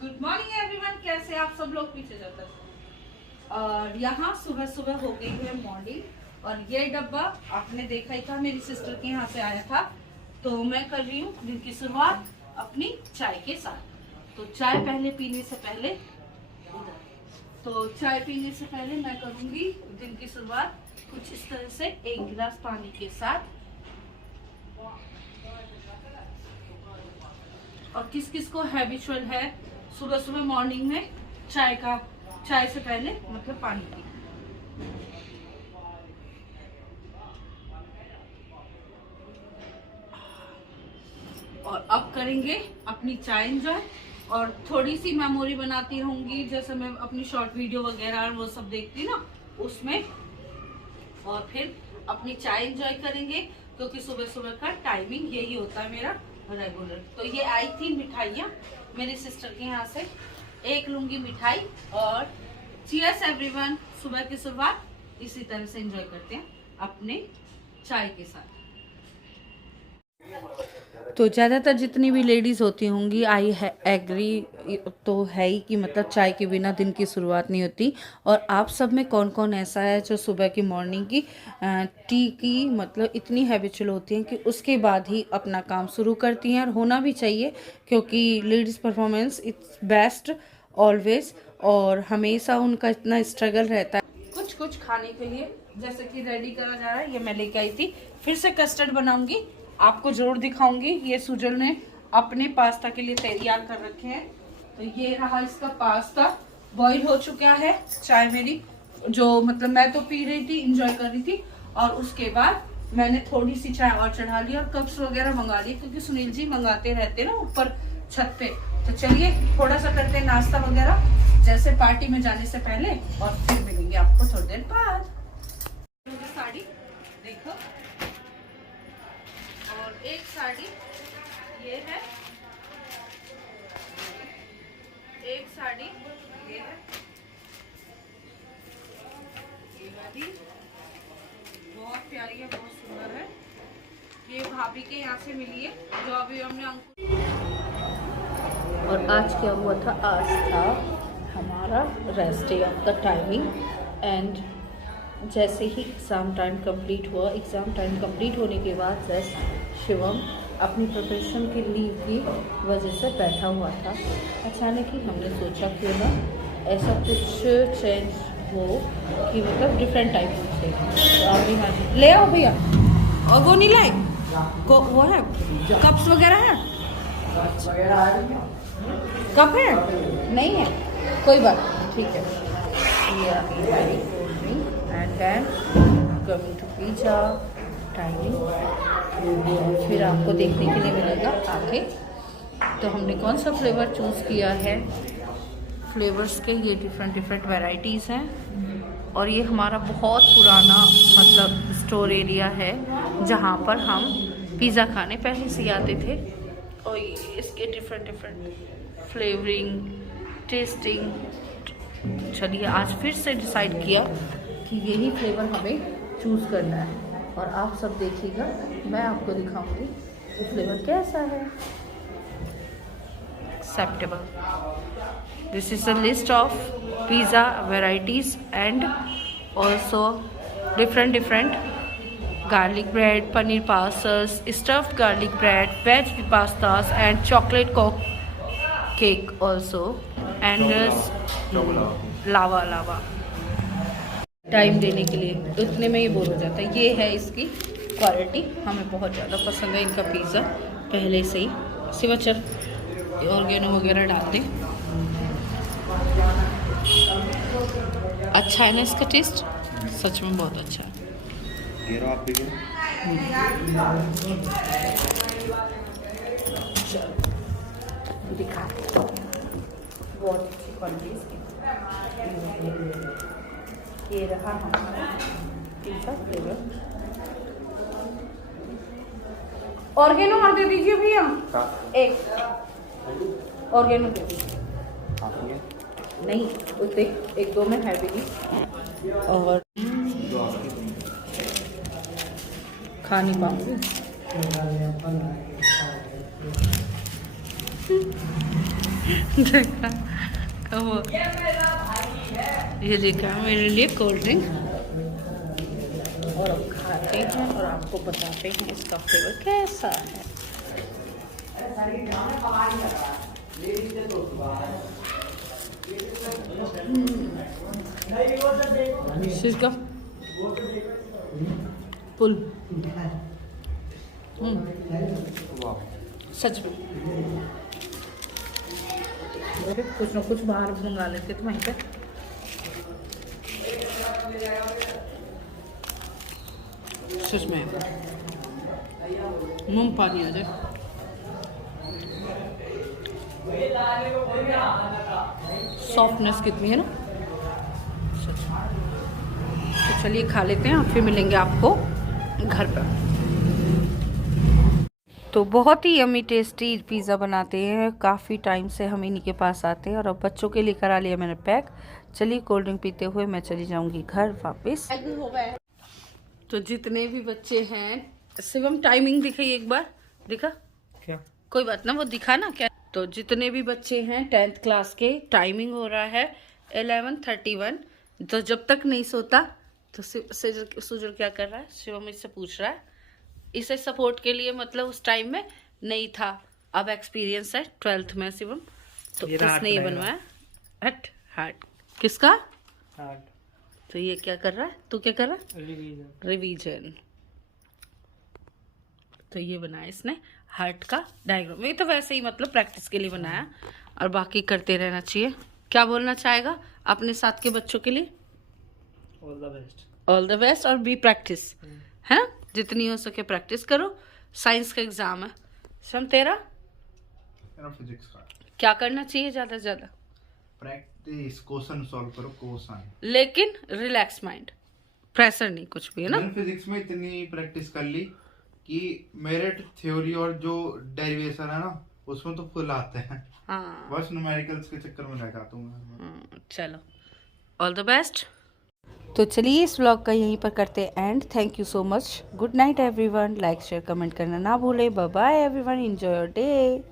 Good morning everyone, कैसे आप सब लोग? पीछे जाता है। और यहाँ सुबह सुबह हो गई है मॉर्निंग, और ये डब्बा आपने देखा ही था, मेरी सिस्टर के यहाँ से आया था। तो मैं कर रही हूँ दिन की शुरुआत अपनी चाय के साथ। तो चाय पहले पीने से पहले मैं करूँगी दिन की शुरुआत कुछ इस तरह से, 1 गिलास पानी के साथ। और किस किस को हैबिचुअल है सुबह सुबह मॉर्निंग में चाय से पहले मतलब पानी पी। और अब करेंगे अपनी चाय एंजॉय, और थोड़ी सी मेमोरी बनाती रहूंगी, जैसे मैं अपनी शॉर्ट वीडियो वगैरह वो सब देखती ना उसमें। और फिर अपनी चाय एंजॉय करेंगे, क्योंकि सुबह सुबह का टाइमिंग यही होता है मेरा रेगुलर। तो ये आई थी मिठाइयाँ मेरी सिस्टर के यहाँ से, एक लूंगी मिठाई। और चीयर्स एवरीवन, सुबह की शुरुआत इसी तरह से एंजॉय करते हैं अपने चाय के साथ। तो ज़्यादातर जितनी भी लेडीज़ होती होंगी, आई है एग्री तो है ही कि मतलब चाय के बिना दिन की शुरुआत नहीं होती। और आप सब में कौन कौन ऐसा है जो सुबह की मॉर्निंग की टी की मतलब इतनी हैबिचुअल होती हैं कि उसके बाद ही अपना काम शुरू करती हैं। और होना भी चाहिए, क्योंकि ladies performance it's best always, और हमेशा उनका इतना स्ट्रगल रहता है कुछ कुछ खाने के लिए। जैसे कि रेडी करा जा रहा है, ये मैं लेके आई थी। फिर से कस्टर्ड बनाऊंगी, आपको जरूर दिखाऊंगी। ये सुजल ने अपने पास्ता के लिए तैयार कर रखे हैं। तो ये रहा इसका पास्ता, बॉईल हो चुका है। चाय मेरी जो मतलब मैं तो पी रही थी, इंजॉय कर रही थी। और उसके बाद मैंने थोड़ी सी चाय और चढ़ा ली, और कप्स वगैरह मंगा लिए, क्योंकि सुनील जी मंगाते रहते ना ऊपर छत पे। तो चलिए थोड़ा सा करते हैं नाश्ता वगैरह, जैसे पार्टी में जाने से पहले, और फिर मिलेंगे आपको थोड़ी देर बाद। साड़ी देखो, और एक साड़ी ये है, एक साड़ी ये है, ये वाली बहुत प्यारी है, बहुत सुंदर है। ये भाभी के यहाँ से मिली है, जो अभी हमने और आज क्या हुआ था, आज था हमारा rest day of the timing. And जैसे ही एग्ज़ाम टाइम कंप्लीट हुआ, एग्ज़ाम टाइम कंप्लीट होने के बाद जस्ट शिवम अपनी प्रिपरेशन की लीव की वजह से बैठा हुआ था। अचानक ही हमने सोचा क्यों ना ऐसा कुछ चेंज हो कि मतलब डिफरेंट टाइप से। तो अभी हाँ ले आओ भैया, और वो नहीं लाए को वो है कप्स वगैरह है, कप है नहीं है, कोई बात नहीं, ठीक है। And then coming to pizza timing, फिर आपको देखने के लिए मिलेगा आके। तो हमने कौन सा फ्लेवर चूज़ किया है, फ्लेवर्स के ये डिफरेंट वैराइटीज़ हैं। और ये हमारा बहुत पुराना मतलब स्टोर एरिया है, जहाँ पर हम पिज़्ज़ा खाने पहले से आते थे। और इसके डिफरेंट फ्लेवरिंग टेस्टिंग। चलिए आज फिर से डिसाइड किया कि यही फ्लेवर हमें चूज़ करना है, और आप सब देखिएगा, मैं आपको दिखाऊंगी वो फ्लेवर कैसा है। Acceptable. This is a list of pizza varieties and also different garlic bread, paneer pastas, stuffed garlic bread, veg pastas and chocolate cake also, and lava time देने के लिए उतने में ही बोल हो जाता है। ये है इसकी क्वालिटी, हमें बहुत ज़्यादा पसंद है इनका पिज़्ज़ा पहले से ही। सिवाचर ऑर्गेनो वगैरह डालते, अच्छा है ना इसका टेस्ट, सच में बहुत अच्छा है। दिखाते बहुत अच्छी क्वालिटी इसकी। ये रहा हमारा पिज़्ज़ा फ्लेवर। ऑर्गेनो और दे दीजिए भैया, एक ऑर्गेनो दे दीजिए। नहीं उसे एक दो में है भी नहीं, और खा नहीं पाऊंगी। देखा वो ये देखा मेरे लिए कोल्ड ड्रिंक और अब खाते हैं और आपको बताते हैं इसका फ्लेवर कैसा है। इसका पुल सच में कुछ ना कुछ बाहर मंगा लेते तो वहीं पे सच में मुंह पानी आ जाए। सॉफ्टनेस कितनी है ना सच में। तो चलिए खा लेते हैं और फिर मिलेंगे आपको घर पर। तो बहुत ही यमी टेस्टी पिज़्ज़ा बनाते हैं, काफ़ी टाइम से हम इन्हीं के पास आते हैं और अब बच्चों के लिए करा लिया मैंने पैक। चलिए कोल्ड ड्रिंक पीते हुए मैं चली जाऊंगी घर वापस। तो जितने भी बच्चे हैं, शिवम टाइमिंग दिखाइए एक बार। दिखा क्या? कोई बात ना, वो दिखा ना क्या। तो जितने भी बच्चे हैं 10th क्लास के, टाइमिंग हो रहा है 11:31। तो जब तक नहीं सोता तो सुजल क्या कर रहा है, शिवम मुझसे पूछ रहा है। इसे सपोर्ट के लिए मतलब उस टाइम में नहीं था, अब एक्सपीरियंस है 12th में शिवम, तो इसने ये बनवाया हट हार्ट। किसका हार्ट? तो ये क्या कर रहा है, तू क्या कर रहा है? रिवीजन। तो ये बनाया इसने हार्ट का डायग्राम। ये तो वैसे ही मतलब प्रैक्टिस के लिए बनाया और बाकी करते रहना चाहिए। क्या बोलना चाहेगा अपने साथ के बच्चों के लिए? All the best. All the best और बी प्रैक्टिस है ना, जितनी हो सके प्रैक्टिस करो। साइंस का एग्जाम है सम तेरा फिजिक्स का। क्या करना चाहिए ज्यादा से ज्यादा? प्रैक्टिस, क्वेश्चन सॉल्व करो, क्वेश्चन, लेकिन रिलैक्स माइंड, प्रेशर नहीं कुछ भी है ना। फिजिक्स में इतनी प्रैक्टिस कर ली कि मेरे थ्योरी और जो डेरिवेशन है ना उसमें तो फुल आते हैं। हाँ। बस न्यूमेरिकल्स के चक्कर में रह जाता हूँ। चलो ऑल द बेस्ट। तो चलिए इस व्लॉग का यहीं पर करते हैं and. Thank you so much. Good night everyone. Like share comment करना ना भूलें। Bye bye everyone. Enjoy your day.